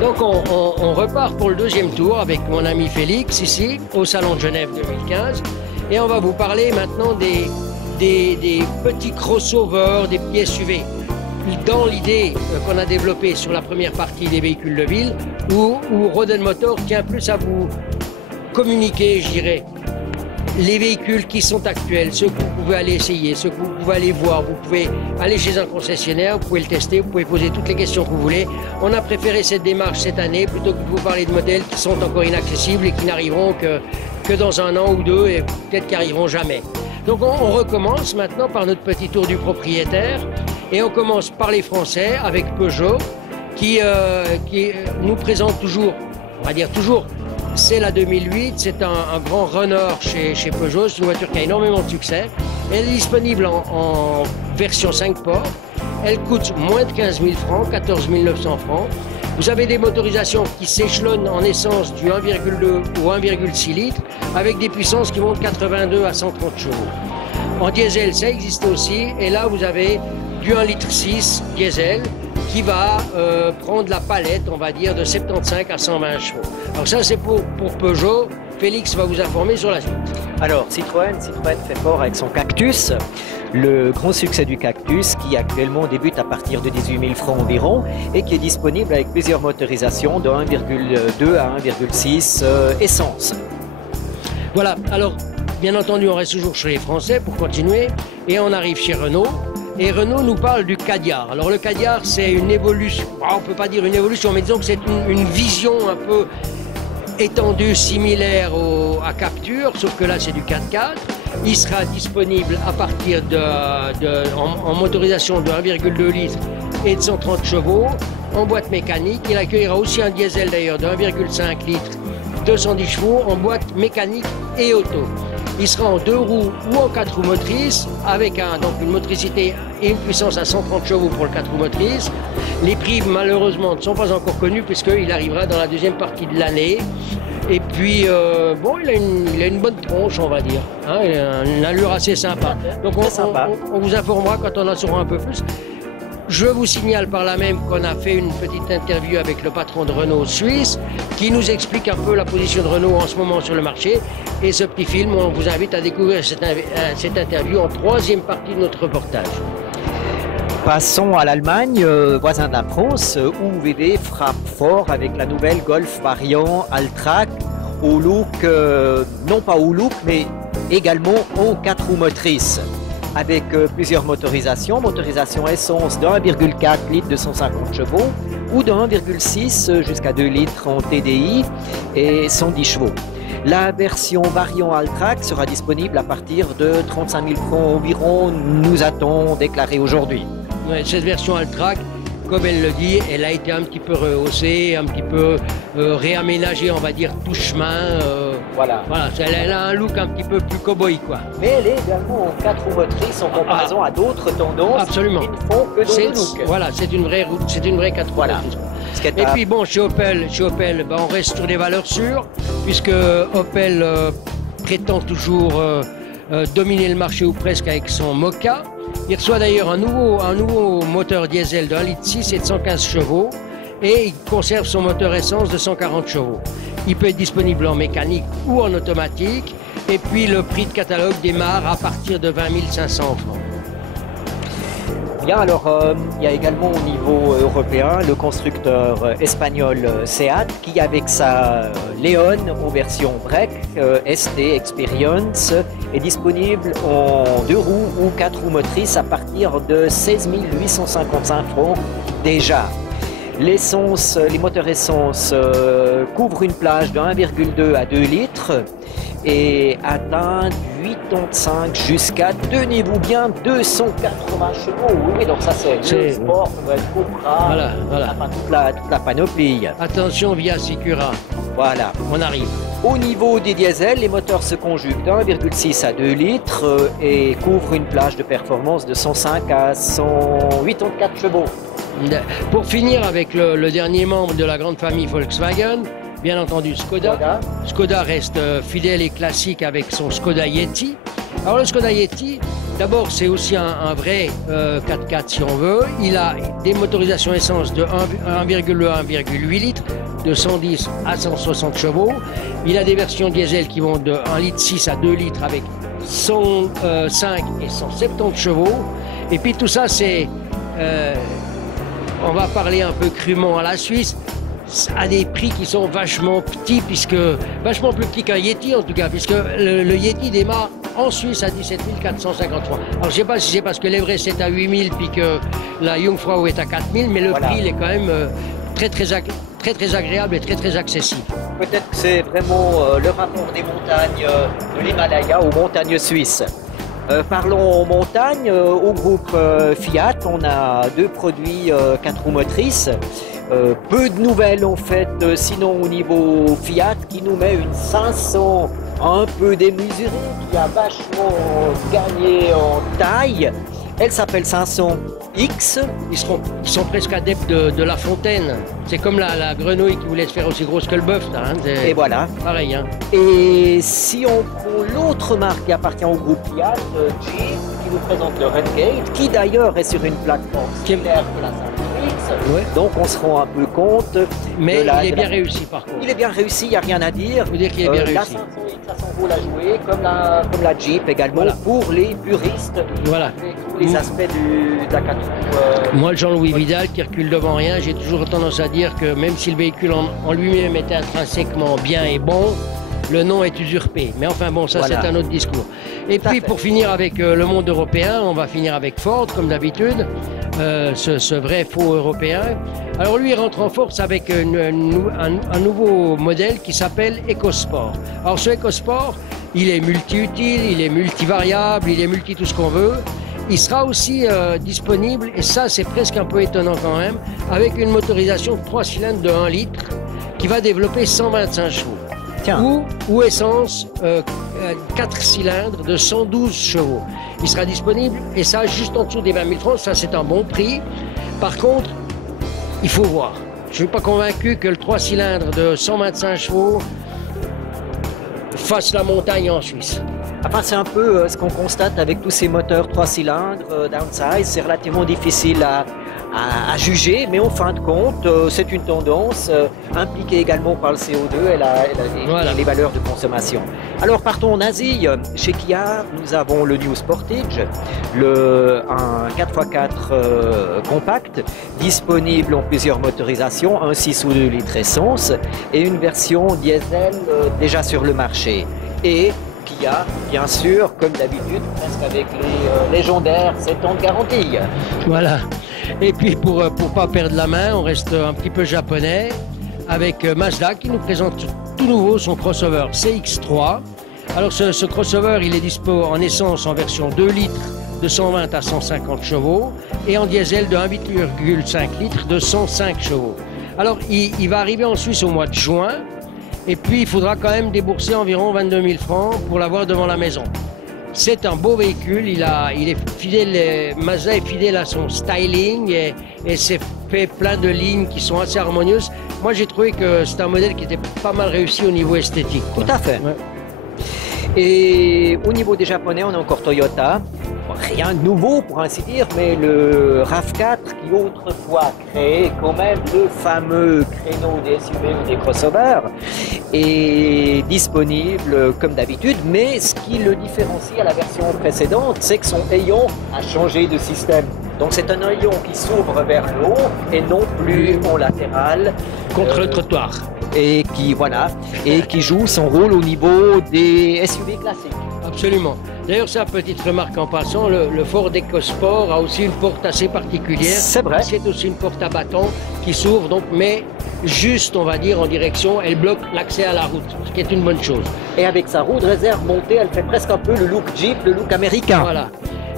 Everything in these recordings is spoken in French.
Donc on repart pour le deuxième tour avec mon ami Félix ici au Salon de Genève 2015 et on va vous parler maintenant des petits crossovers, des petits SUV dans l'idée qu'on a développée sur la première partie des véhicules de ville où Roden Motor tient plus à vous communiquer, je dirais, les véhicules qui sont actuels, ceux que vous pouvez aller essayer, ceux que vous pouvez aller voir, vous pouvez aller chez un concessionnaire, vous pouvez le tester, vous pouvez poser toutes les questions que vous voulez. On a préféré cette démarche cette année plutôt que de vous parler de modèles qui sont encore inaccessibles et qui n'arriveront que dans un an ou deux et peut-être qui n'arriveront jamais. Donc on recommence maintenant par notre petit tour du propriétaire et on commence par les Français avec Peugeot qui nous présente toujours, on va dire toujours, c'est la 2008, c'est un grand runner chez Peugeot, c'est une voiture qui a énormément de succès. Elle est disponible en version 5 ports, elle coûte moins de 15 000 francs, 14 900 francs. Vous avez des motorisations qui s'échelonnent en essence du 1,2 ou 1,6 litres avec des puissances qui vont de 82 à 130 chevaux. En diesel, ça existe aussi et là vous avez du 1,6 litre diesel qui va prendre la palette, on va dire, de 75 à 120 chevaux. Alors ça, c'est pour Peugeot. Félix va vous informer sur la suite. Alors, Citroën fait fort avec son Cactus, le grand succès du Cactus qui actuellement débute à partir de 18 000 francs environ et qui est disponible avec plusieurs motorisations de 1,2 à 1,6 essence. Voilà, alors, bien entendu, on reste toujours chez les Français pour continuer et on arrive chez Renault. Et Renault nous parle du Kadjar. Alors le Kadjar, c'est une évolution, on ne peut pas dire une évolution, mais disons que c'est une vision un peu étendue, similaire à Captur, sauf que là c'est du 4x4. Il sera disponible à partir en motorisation de 1,2 litres et de 130 chevaux, en boîte mécanique. Il accueillera aussi un diesel d'ailleurs de 1,5 litres, 210 chevaux, en boîte mécanique et auto. Il sera en 2 roues ou en 4 roues motrices, avec donc une motricité et une puissance à 130 chevaux pour le 4 roues motrices. Les prix, malheureusement, ne sont pas encore connus, puisqu'il arrivera dans la deuxième partie de l'année. Et puis, bon, il a une bonne tronche, on va dire. Hein, il a une allure assez sympa. Donc, on vous informera quand on en saura un peu plus. Je vous signale par là même qu'on a fait une petite interview avec le patron de Renault Suisse qui nous explique un peu la position de Renault en ce moment sur le marché. Et ce petit film, on vous invite à découvrir cette interview en troisième partie de notre reportage. Passons à l'Allemagne, voisin de la France, où VW frappe fort avec la nouvelle Golf variant Alltrack au look, non pas au look, mais également en 4 roues motrices. Avec plusieurs motorisation essence de 1,4 litre de 150 chevaux ou de 1,6 jusqu'à 2 litres en TDI et 110 chevaux. La version variant Alltrack sera disponible à partir de 35 000 francs environ, nous a-t-on déclaré aujourd'hui. Ouais, cette version Alltrack, comme elle le dit, elle a été un petit peu rehaussée, un petit peu réaménagée, on va dire, tout chemin. Voilà, elle a un look un petit peu plus cow-boy, quoi. Mais elle est également en 4 roues motrices en comparaison à d'autres tendances qui ne font que dans le look. Voilà, c'est une vraie 4 roues motrices. Et puis bon, chez Opel on reste sur des valeurs sûres, puisque Opel prétend toujours dominer le marché ou presque avec son Mokka. Il reçoit d'ailleurs un nouveau moteur diesel de 1,6 litre et de 115 chevaux et il conserve son moteur essence de 140 chevaux. Il peut être disponible en mécanique ou en automatique et puis le prix de catalogue démarre à partir de 20 500 francs. Bien, alors il y a également au niveau européen le constructeur espagnol Seat qui avec sa Leon en version break ST Experience est disponible en 2 roues ou 4 roues motrices à partir de 16 855 francs déjà. L'essence, les moteurs essence couvrent une plage de 1,2 à 2 litres et atteignent 85 jusqu'à, tenez-vous bien, 280 chevaux. Oui, donc ça c'est le sport, Cupra, toute la panoplie. Attention via Sicura. Voilà. On arrive. Au niveau des diesels, les moteurs se conjuguent de 1,6 à 2 litres et couvrent une plage de performance de 105 à 184 chevaux. Pour finir avec le dernier membre de la grande famille Volkswagen, bien entendu Skoda. Skoda reste fidèle et classique avec son Skoda Yeti. Alors le Skoda Yeti, d'abord c'est aussi un vrai 4x4 si on veut. Il a des motorisations essence de 1,1,8 litres, de 110 à 160 chevaux. Il a des versions diesel qui vont de 1,6 litre à 2 litres avec 105 et 170 chevaux. Et puis tout ça c'est, on va parler un peu crûment à la Suisse, à des prix qui sont vachement petits, vachement plus petits qu'un Yeti en tout cas, puisque le Yeti démarre en Suisse à 17 453. Alors je ne sais pas si c'est parce que l'Everest est à 8 000 puis que la Jungfrau est à 4 000, mais le prix il est quand même très agréable et très accessible. Peut-être que c'est vraiment le rapport des montagnes de l'Himalaya aux montagnes suisses. Parlons montagne, au groupe Fiat, on a 2 produits 4 roues motrices. Peu de nouvelles en fait, sinon au niveau Fiat qui nous met une 500 un peu démesurée, qui a vachement gagné en taille. Elle s'appelle 500X. Ils sont presque adeptes de La Fontaine. C'est comme la grenouille qui voulait se faire aussi grosse que le bœuf. Hein. Et voilà. Pareil. Hein. Et si on prend l'autre marque qui appartient au groupe Fiat, Jeep, qui nous présente le Renegade, qui d'ailleurs est sur une plateforme similaire que la 500X. Ouais. Donc on se rend un peu compte. Mais il est bien réussi par contre. Il est bien réussi, il n'y a rien à dire. Vous dire qu'il est bien réussi. La 500X, ça s'en vaut la jouer, comme la Jeep également, voilà. Pour les puristes. Voilà. Avec tous les aspects de la 4 roues. Moi, Jean-Louis Vidal, qui recule devant rien, j'ai toujours tendance à dire que même si le véhicule en lui-même était intrinsèquement bien et bon, le nom est usurpé. Mais enfin bon, ça voilà. C'est un autre discours. Et puis pour finir avec le monde européen, on va finir avec Ford, comme d'habitude, ce vrai faux européen. Alors lui, il rentre en force avec un nouveau modèle qui s'appelle EcoSport. Alors ce EcoSport, il est multi-utile, il est multivariable, il est multi tout ce qu'on veut. Il sera aussi disponible, et ça c'est presque un peu étonnant quand même, avec une motorisation de 3 cylindres de 1 litre qui va développer 125 chevaux. Ou essence 4 cylindres de 112 chevaux. Il sera disponible, et ça juste en dessous des 20 000 francs, ça c'est un bon prix. Par contre, il faut voir. Je ne suis pas convaincu que le 3 cylindres de 125 chevaux fasse la montagne en Suisse. Enfin, c'est un peu ce qu'on constate avec tous ces moteurs 3 cylindres downsize. C'est relativement difficile à juger, mais en fin de compte, c'est une tendance impliquée également par le CO2 et voilà. Les valeurs de consommation. Alors, partons en Asie. Chez Kia, nous avons le New Sportage, un 4x4 compact, disponible en plusieurs motorisations, un 6 ou 2 litres essence, et une version diesel déjà sur le marché. Et Kia, bien sûr, comme d'habitude, presque avec les légendaires 7 ans de garantie. Voilà. Et puis pour pas perdre la main, on reste un petit peu japonais avec Mazda qui nous présente tout nouveau son crossover CX-3. Alors ce crossover, il est dispo en essence en version 2 litres de 120 à 150 chevaux et en diesel de 1,5 litres de 105 chevaux. Alors il va arriver en Suisse au mois de juin. Et puis, il faudra quand même débourser environ 22 000 francs pour l'avoir devant la maison. C'est un beau véhicule, il est fidèle, Mazda est fidèle à son styling et c'est fait plein de lignes qui sont assez harmonieuses. Moi, j'ai trouvé que c'est un modèle qui était pas mal réussi au niveau esthétique. Tout à fait. Ouais. Et au niveau des Japonais, on a encore Toyota. Rien de nouveau pour ainsi dire, mais le RAV4 qui autrefois créait quand même le fameux créneau des SUV ou des crossovers est disponible comme d'habitude, mais ce qui le différencie à la version précédente, c'est que son hayon a changé de système. Donc c'est un hayon qui s'ouvre vers le haut et non plus en latéral. Contre le trottoir. Et qui joue son rôle au niveau des SUV classiques. Absolument. D'ailleurs, c'est une petite remarque en passant, le Ford EcoSport a aussi une porte assez particulière. C'est vrai. C'est aussi une porte à bâton qui s'ouvre, donc, mais juste, on va dire, en direction, elle bloque l'accès à la route, ce qui est une bonne chose. Et avec sa roue de réserve montée, elle fait presque un peu le look Jeep, le look américain. Voilà.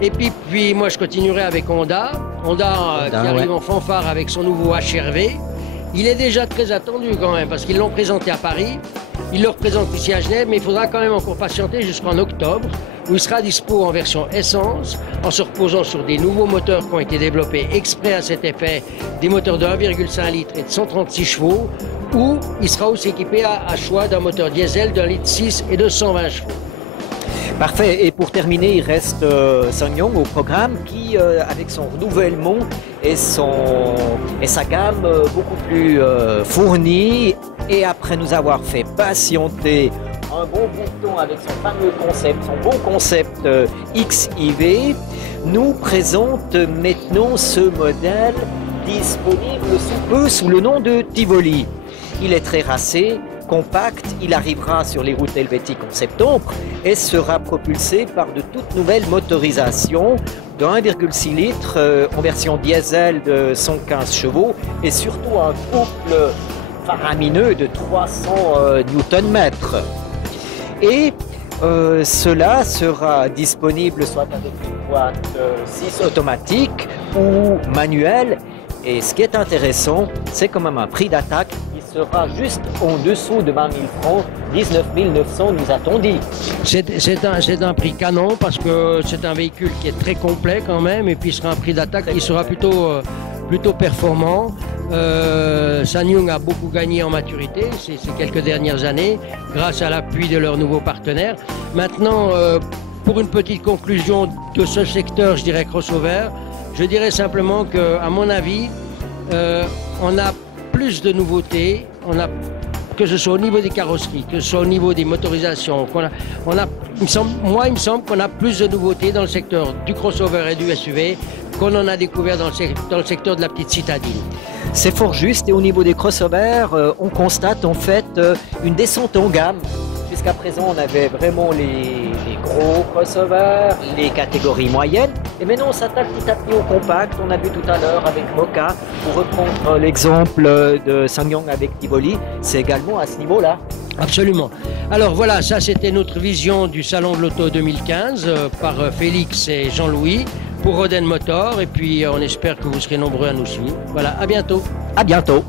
Et puis moi, je continuerai avec Honda. Honda qui arrive en fanfare avec son nouveau HR-V. Il est déjà très attendu quand même, parce qu'ils l'ont présenté à Paris. Il le représente ici à Genève, mais il faudra quand même encore patienter jusqu'en octobre, où il sera dispo en version essence, en se reposant sur des nouveaux moteurs qui ont été développés exprès à cet effet, des moteurs de 1,5 litre et de 136 chevaux, ou il sera aussi équipé à choix d'un moteur diesel d'1,6 litre et de 120 chevaux. Parfait. Et pour terminer, il reste SsangYong au programme qui, avec son renouvellement et sa gamme beaucoup plus fournie, et après nous avoir fait patienter un bon bout de temps avec son fameux concept, son bon concept XIV, nous présente maintenant ce modèle disponible sous peu sous le nom de Tivoli. Il est très racé, compact, il arrivera sur les routes helvétiques en septembre et sera propulsé par de toutes nouvelles motorisations de 1,6 litres en version diesel de 115 chevaux et surtout un couple faramineux de 300 Nm. Et cela sera disponible soit avec une boîte 6 automatique ou manuelle. Et ce qui est intéressant, c'est quand même un prix d'attaque qui sera juste en dessous de 20 000 francs, 19 900 nous a-t-on dit. C'est un prix canon parce que c'est un véhicule qui est très complet quand même et puis ce sera un prix d'attaque qui sera plutôt performant. SsangYong a beaucoup gagné en maturité ces quelques dernières années grâce à l'appui de leurs nouveaux partenaires. Maintenant, pour une petite conclusion de ce secteur, je dirais crossover, je dirais simplement qu'à mon avis, on a plus de nouveautés, que ce soit au niveau des carrosseries, que ce soit au niveau des motorisations. Il me semble qu'on a plus de nouveautés dans le secteur du crossover et du SUV qu'on en a découvert dans le secteur de la petite citadine. C'est fort juste et au niveau des crossovers, on constate en fait une descente en gamme. Jusqu'à présent, on avait vraiment les gros crossovers, les catégories moyennes. Et maintenant, on s'attaque petit à petit au compact. On a vu tout à l'heure avec Mocha, pour reprendre l'exemple de SsangYong avec Tivoli, c'est également à ce niveau-là. Absolument. Alors voilà, ça c'était notre vision du Salon de l'Auto 2015 par Félix et Jean-Louis pour Roden Motor. Et puis on espère que vous serez nombreux à nous suivre. Voilà, à bientôt. À bientôt.